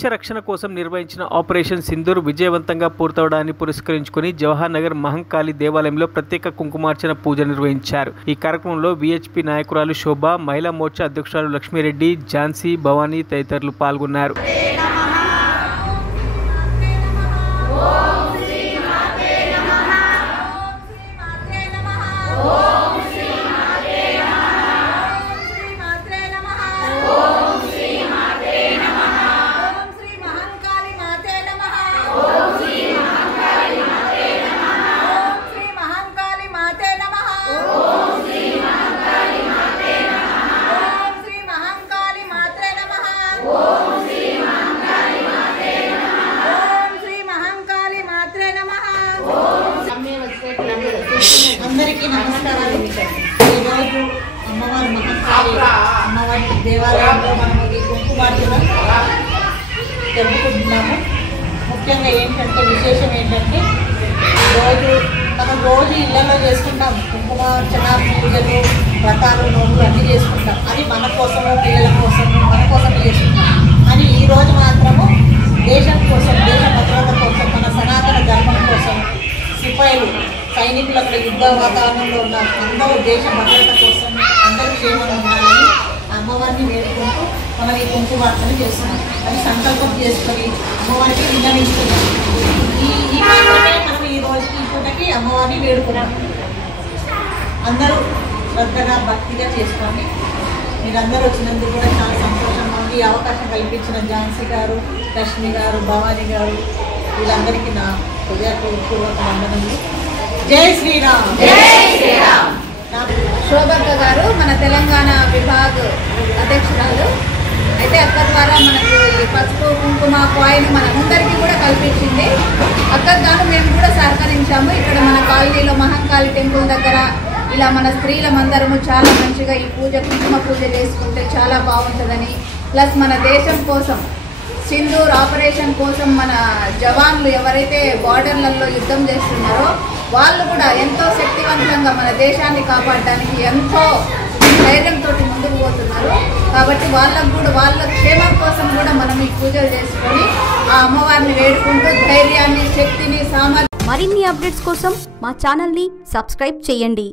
దేశ రక్షణ కోసం నిర్వహించిన ఆపరేషన్ సింధూర్ విజయవంతంగా పూర్తవడాన్ని పురస్కరించుకుని జవహర్ నగర్ మహంకాళి దేవాలయంలో ప్రత్యేక కుంకుమార్చన పూజ నిర్వహించారు। ఈ కార్యక్రమంలో విహెచ్పి నాయకురాలు శోభ, మహిళా మోర్చా అధ్యక్షురాలు లక్ష్మీరెడ్డి, ఝాన్సీ, భవానీ తదితరులు పాల్గొన్నారు। అందరికీ నమస్కారాలు। ఈరోజు అమ్మవారి మహంకాళి అమ్మవారి దేవాలయంలో మనం ఈ కుంకుమార్చన జరుపుకుంటున్నాము। ముఖ్యంగా ఏంటంటే విశేషం ఏంటంటే ఈరోజు మనం రోజు ఇళ్లలో చేసుకుంటాం కుంకుమార్చన, పూజలు, వ్రతాలు, నోములు అన్నీ చేసుకుంటాం। అది మన కోసము, పిల్లల కోసము, మన కోసం చేసుకుంటాం। కానీ ఈరోజు మాత్రము దేశం కోసం, దేశ భద్రత కోసం, మన సనాతన ధర్మం కోసం సిపాయిలు సైనికులు అక్కడ యుద్ధ వాతావరణంలో ఉన్నారు। అందరూ దేశ భద్రత కోసం అందరూ క్షేమంగా ఉండాలని అమ్మవారిని వేడుకుంటూ మనం ఈ కుంకుమార్చన చేస్తున్నాం। అది సంకల్పం చేసుకొని అమ్మవారికి విన్నవించుకున్నాం। ఈ మాత్రమే మనం ఈ రోజుకి ఈ పూటకి అమ్మవారిని వేడుకున్నాం। అందరూ శ్రద్ధగా భక్తిగా చేసుకోండి। మీరందరూ వచ్చినందుకు కూడా చాలా సంతోషంగా ఉంది। ఈ అవకాశం కల్పించిన ఝాన్సీ గారు, లక్ష్మి గారు, భవానీ గారు వీళ్ళందరికీ నా హృదయపూర్వక వందనములు। జై శ్రీరామ్। శోభక్క గారు మన తెలంగాణ విభాగ అధ్యక్షురాలు అయితే అక్క ద్వారా మనకు ఈ పసుపు కుంకుమ కాయిన్ మనందరికీ కూడా కల్పించింది। అక్క గాను మేము కూడా సహకరించాము। ఇక్కడ మన కాలనీలో మహంకాళి టెంపుల్ దగ్గర ఇలా మన స్త్రీలమందరము చాలా మంచిగా ఈ పూజ కుంకుమ పూజ చేసుకుంటే చాలా బాగుంటుందని, ప్లస్ మన దేశం కోసం సింధూర్ ఆపరేషన్ కోసం మన జవాన్లు ఎవరైతే బార్డర్లలో యుద్ధం చేస్తున్నారో వాళ్ళు కూడా ఎంతో శక్తివంతంగా మన దేశాన్ని కాపాడడానికి ఎంతో ధైర్యంతో ముందుకు పోతున్నారు। కాబట్టి వాళ్ళకు కూడా వాళ్ళ క్షేమం కోసం కూడా మనం ఈ పూజలు చేసుకొని ఆ అమ్మవారిని వేడుకుంటూ ధైర్యాన్ని, శక్తిని, సామర్థ్యం మరిన్ని అప్డేట్స్ కోసం మా ఛానల్ని సబ్స్క్రైబ్ చేయండి।